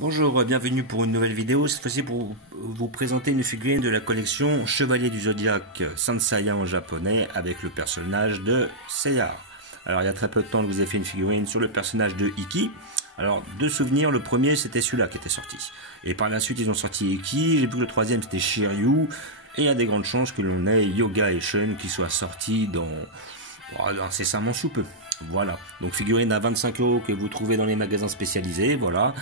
Bonjour, bienvenue pour une nouvelle vidéo, cette fois-ci pour vous présenter une figurine de la collection Chevalier du Zodiaque Saint Seiya en japonais avec le personnage de Seiya. Alors il y a très peu de temps que je vous ai fait une figurine sur le personnage de Ikki. Alors deux souvenirs, le premier c'était celui-là qui était sorti. Et par la suite ils ont sorti Ikki, j'ai vu que le troisième c'était Shiryu. Et il y a des grandes chances que l'on ait Yoga et Shun qui soient sortis dans incessamment sous peu. Voilà, donc figurine à 25 € que vous trouvez dans les magasins spécialisés, voilà.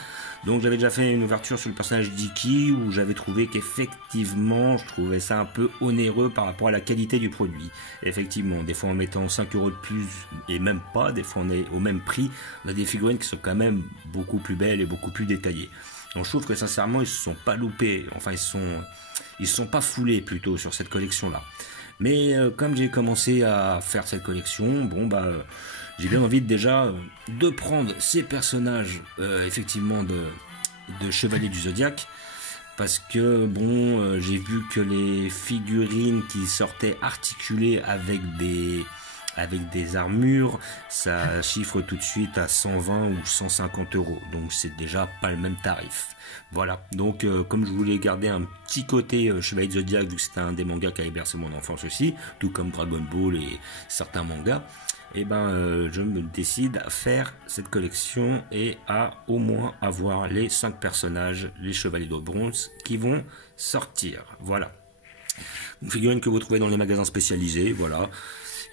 Donc j'avais déjà fait une ouverture sur le personnage d'Ikki où j'avais trouvé qu'effectivement je trouvais ça un peu onéreux par rapport à la qualité du produit. Effectivement, des fois en mettant 5 € de plus et même pas, des fois on est au même prix, on a des figurines qui sont quand même beaucoup plus belles et beaucoup plus détaillées. Donc je trouve que sincèrement ils se sont pas loupés, enfin ils se sont pas foulés plutôt sur cette collection là. Mais comme j'ai commencé à faire cette collection, j'ai bien envie de prendre ces personnages effectivement de Chevalier du Zodiaque, parce que j'ai vu que les figurines qui sortaient articulées avec des armures, ça chiffre tout de suite à 120 ou 150 €, donc c'est déjà pas le même tarif. Voilà, donc comme je voulais garder un petit côté Chevalier du Zodiaque, vu que c'était un des mangas qui avait bercé mon enfance aussi, tout comme Dragon Ball et certains mangas, je me décide à faire cette collection et à au moins avoir les 5 personnages, les Chevaliers de Bronze, qui vont sortir. Voilà. Une figurine que vous trouvez dans les magasins spécialisés, voilà.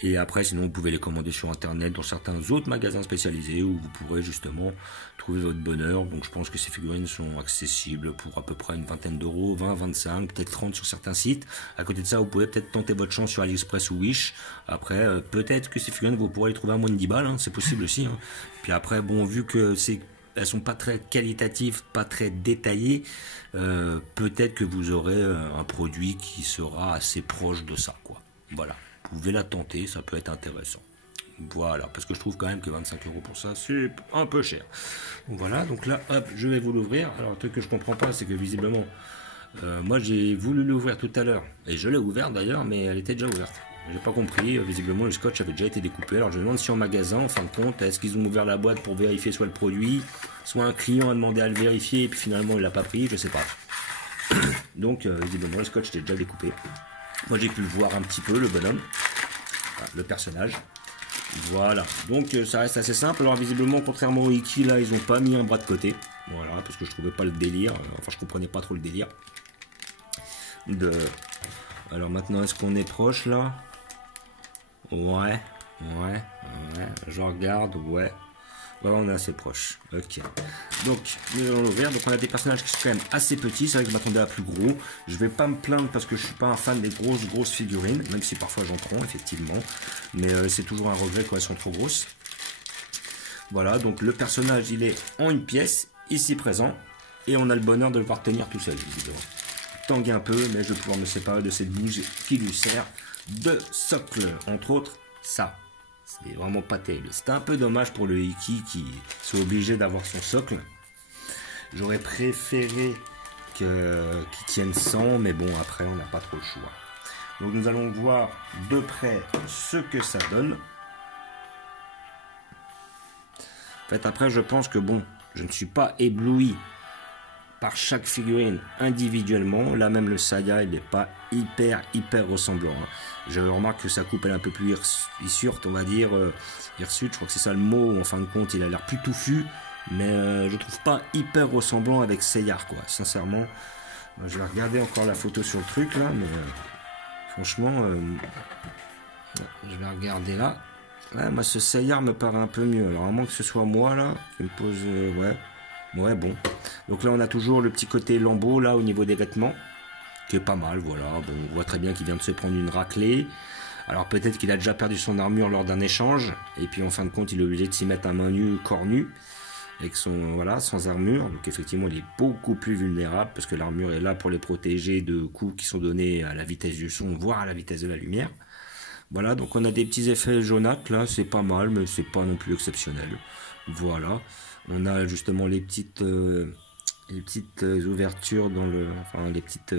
Et après, sinon, vous pouvez les commander sur Internet dans certains autres magasins spécialisés où vous pourrez justement trouver votre bonheur. Donc, je pense que ces figurines sont accessibles pour à peu près une vingtaine d'euros, 20, 25, peut-être 30 sur certains sites. À côté de ça, vous pouvez peut-être tenter votre chance sur AliExpress ou Wish. Après, peut-être que ces figurines, vous pourrez les trouver à moins de 10 balles, hein, c'est possible aussi. Hein. Puis après, vu que elles sont pas très qualitatives, pas très détaillées, peut-être que vous aurez un produit qui sera assez proche de ça, quoi. Voilà. Vous pouvez la tenter, ça peut être intéressant. Voilà, parce que je trouve quand même que 25 € pour ça, c'est un peu cher. Donc voilà, donc là, hop, je vais vous l'ouvrir. Alors, le truc que je comprends pas, c'est que visiblement, moi j'ai voulu l'ouvrir tout à l'heure, et je l'ai ouverte d'ailleurs, mais elle était déjà ouverte. J'ai pas compris, visiblement le scotch avait déjà été découpé. Alors je me demande si en magasin, en fin de compte, est-ce qu'ils ont ouvert la boîte pour vérifier soit le produit, soit un client a demandé à le vérifier, et puis finalement il l'a pas pris, je sais pas. Donc visiblement le scotch était déjà découpé. Moi j'ai pu le voir un petit peu, le bonhomme, le personnage. Voilà, donc ça reste assez simple. Alors visiblement, contrairement au Ikki, là, ils n'ont pas mis un bras de côté. Voilà, parce que je trouvais pas le délire. Enfin, je comprenais pas trop le délire. Alors maintenant, est-ce qu'on est proche, là? Ouais. Je regarde, ouais. Ouais, on est assez proche. Ok. Donc, nous allons l'ouvrir. Donc, on a des personnages qui sont quand même assez petits. C'est vrai que je m'attendais à plus gros. Je vais pas me plaindre parce que je suis pas un fan des grosses figurines, même si parfois j'en prends, effectivement. Mais c'est toujours un regret quand elles sont trop grosses. Voilà. Donc, le personnage, il est en une pièce, ici présent. Et on a le bonheur de le voir tenir tout seul, évidemment. Tangue un peu, mais je vais pouvoir me séparer de cette bouse qui lui sert de socle. Entre autres, ça. C'est vraiment pas terrible. C'est un peu dommage pour le Ikki qui soit obligé d'avoir son socle. J'aurais préféré qu'il tienne sans, mais bon, après, on n'a pas trop le choix. Donc, nous allons voir de près ce que ça donne. En fait, après, je pense que je ne suis pas ébloui par chaque figurine individuellement. Là même le Seiya, il n'est pas hyper ressemblant. Je remarque que sa coupe elle est un peu plus hirsute, on va dire. Hirsute, je crois que c'est ça le mot. En fin de compte, il a l'air plus touffu. Mais je trouve pas hyper ressemblant avec Seiya, quoi. Sincèrement, je vais regarder encore la photo sur le truc là. Mais franchement, je vais regarder là. Ouais, moi ce Seiya me paraît un peu mieux. Alors à moins que ce soit moi là qui me pose... Ouais, bon. Donc là, on a toujours le petit côté lambeau, là, au niveau des vêtements, qui est pas mal, voilà. Bon, on voit très bien qu'il vient de se prendre une raclée. Alors peut-être qu'il a déjà perdu son armure lors d'un échange, et puis en fin de compte, il est obligé de s'y mettre à main nue, corps nu, avec sans armure. Donc effectivement, il est beaucoup plus vulnérable, parce que l'armure est là pour les protéger de coups qui sont donnés à la vitesse du son, voire à la vitesse de la lumière. Voilà, donc on a des petits effets jaunâtres, là, c'est pas mal, mais c'est pas non plus exceptionnel. Voilà. On a justement les petites ouvertures les petites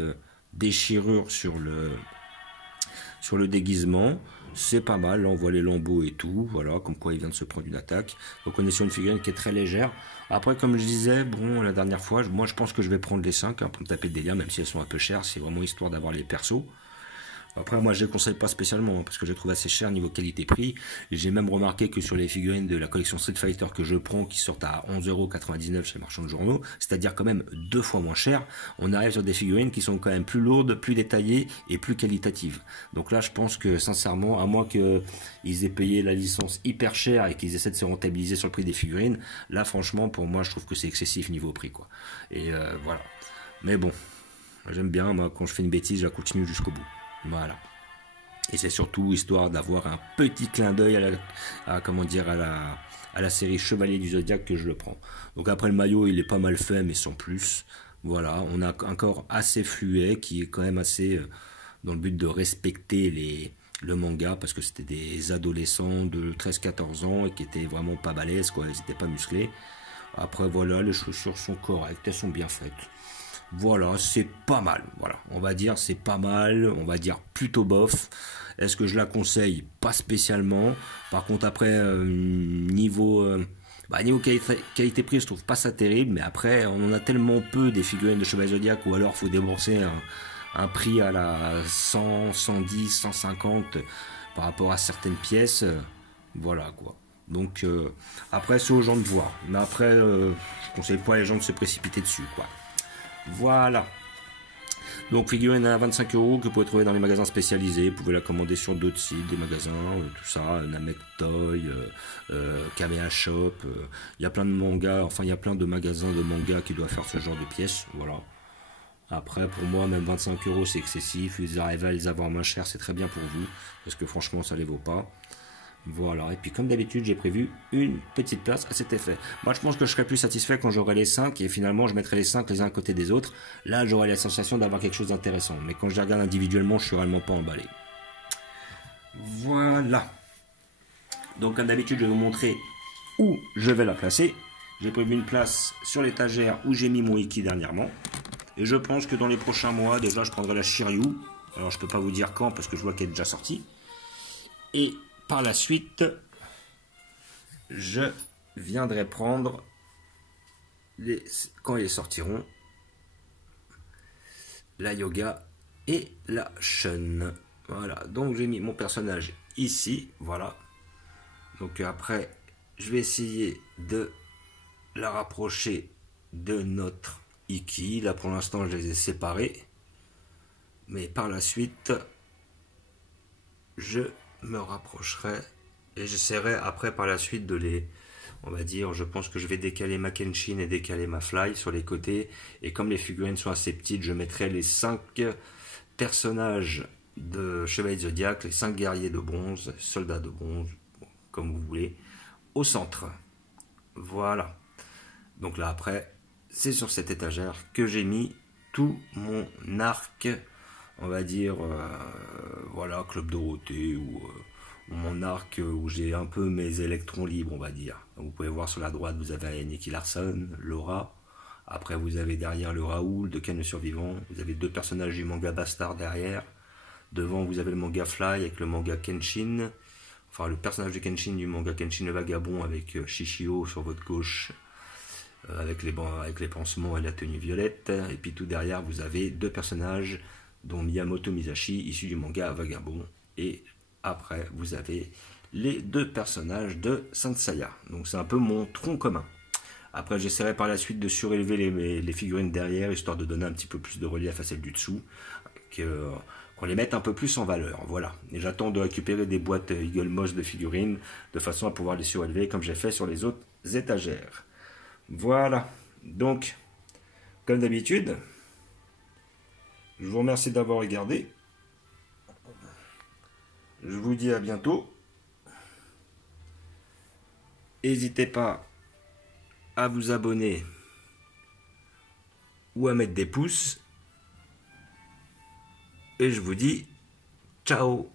déchirures sur le déguisement. c'est pas mal. Là, on voit les lambeaux et tout. Voilà, comme quoi il vient de se prendre une attaque. Donc on est sur une figurine qui est très légère. Après, comme je disais, bon, la dernière fois, moi je pense que je vais prendre les 5 pour me taper le délire, même si elles sont un peu chères. C'est vraiment histoire d'avoir les persos. Après, moi, je ne les conseille pas spécialement, parce que je les trouve assez cher niveau qualité-prix. J'ai même remarqué que sur les figurines de la collection Street Fighter que je prends, qui sortent à 11,99 € chez les marchands de journaux, c'est-à-dire quand même 2 fois moins cher, on arrive sur des figurines qui sont quand même plus lourdes, plus détaillées et plus qualitatives. Donc là, je pense que, sincèrement, à moins qu'ils aient payé la licence hyper cher et qu'ils essaient de se rentabiliser sur le prix des figurines, là, franchement, pour moi, je trouve que c'est excessif niveau prix, quoi. Et voilà. Mais bon, j'aime bien, moi, quand je fais une bêtise, je la continue jusqu'au bout. Voilà. Et c'est surtout histoire d'avoir un petit clin d'œil à la série Chevalier du Zodiaque que je le prends. Donc après, le maillot, il est pas mal fait, mais sans plus. Voilà, on a un corps assez fluet qui est quand même assez dans le but de respecter le manga, parce que c'était des adolescents de 13-14 ans et qui étaient vraiment pas balèzes, quoi. Ils n'étaient pas musclés. Après, voilà, les chaussures sont correctes, elles sont bien faites. Voilà, c'est pas mal. Voilà, on va dire c'est pas mal, on va dire plutôt bof. Est-ce que je la conseille? Pas spécialement. Par contre, après, niveau qualité-prix, je trouve pas ça terrible. Mais après, on en a tellement peu des figurines de Chevalier Zodiac, ou alors faut débourser un prix à la 100, 110, 150 par rapport à certaines pièces. Voilà quoi. Donc après, c'est aux gens de voir. Mais après, je conseille pas les gens de se précipiter dessus, quoi. Voilà. Donc figurine à 25 € que vous pouvez trouver dans les magasins spécialisés. Vous pouvez la commander sur d'autres sites, des magasins, tout ça, Namek Toy, Kamea Shop. Il y a plein de mangas, enfin il y a plein de magasins de mangas qui doivent faire ce genre de pièces. Voilà. Après, pour moi, même 25 € c'est excessif. Vous arrivez à les avoir moins cher, c'est très bien pour vous. Parce que franchement, ça les vaut pas. Voilà, et puis comme d'habitude, j'ai prévu une petite place à cet effet. Moi, je pense que je serai plus satisfait quand j'aurai les 5 et finalement, je mettrai les 5 les uns à côté des autres. Là, j'aurai la sensation d'avoir quelque chose d'intéressant. Mais quand je les regarde individuellement, je suis réellement pas emballé. Voilà. Donc, comme d'habitude, je vais vous montrer où je vais la placer. J'ai prévu une place sur l'étagère où j'ai mis mon Iki dernièrement. Et je pense que dans les prochains mois, déjà, je prendrai la Shiryu. Alors, je peux pas vous dire quand parce que je vois qu'elle est déjà sortie. Et par la suite, je viendrai prendre, quand ils sortiront, la Yoga et la Shun. Voilà, donc j'ai mis mon personnage ici, voilà. Donc après, je vais essayer de la rapprocher de notre Iki. Là, pour l'instant, je les ai séparés. Mais par la suite, je me rapprocherai et j'essaierai après par la suite de les, on va dire, je pense que je vais décaler ma Kenshin et décaler ma Fly sur les côtés, et comme les figurines sont assez petites, je mettrai les 5 personnages de Chevalier Zodiac, les 5 guerriers de bronze, soldats de bronze, comme vous voulez, au centre. Voilà. Donc là après, c'est sur cette étagère que j'ai mis tout mon arc, on va dire, voilà, Club Dorothée, ou mon arc où j'ai un peu mes électrons libres, on va dire. Donc vous pouvez voir sur la droite, vous avez Nicky Larson, Laura. Après, vous avez derrière le Raoul de Ken le Survivant. Vous avez 2 personnages du manga Bastard derrière. Devant, vous avez le manga Fly avec le manga Kenshin. Enfin, le personnage de Kenshin du manga Kenshin le Vagabond avec Shishio sur votre gauche. Avec les pansements et la tenue violette. Et puis tout derrière, vous avez 2 personnages, dont Miyamoto Misashi, issu du manga Vagabond. Et après, vous avez les 2 personnages de Saint Seiya. Donc c'est un peu mon tronc commun. Après, j'essaierai par la suite de surélever les figurines derrière, histoire de donner un petit peu plus de relief à celles du dessous. Qu'on les mette un peu plus en valeur. Voilà. Et j'attends de récupérer des boîtes Eagle Moss de figurines, de façon à pouvoir les surélever, comme j'ai fait sur les autres étagères. Voilà. Donc, comme d'habitude, je vous remercie d'avoir regardé. Je vous dis à bientôt. N'hésitez pas à vous abonner ou à mettre des pouces. Et je vous dis ciao.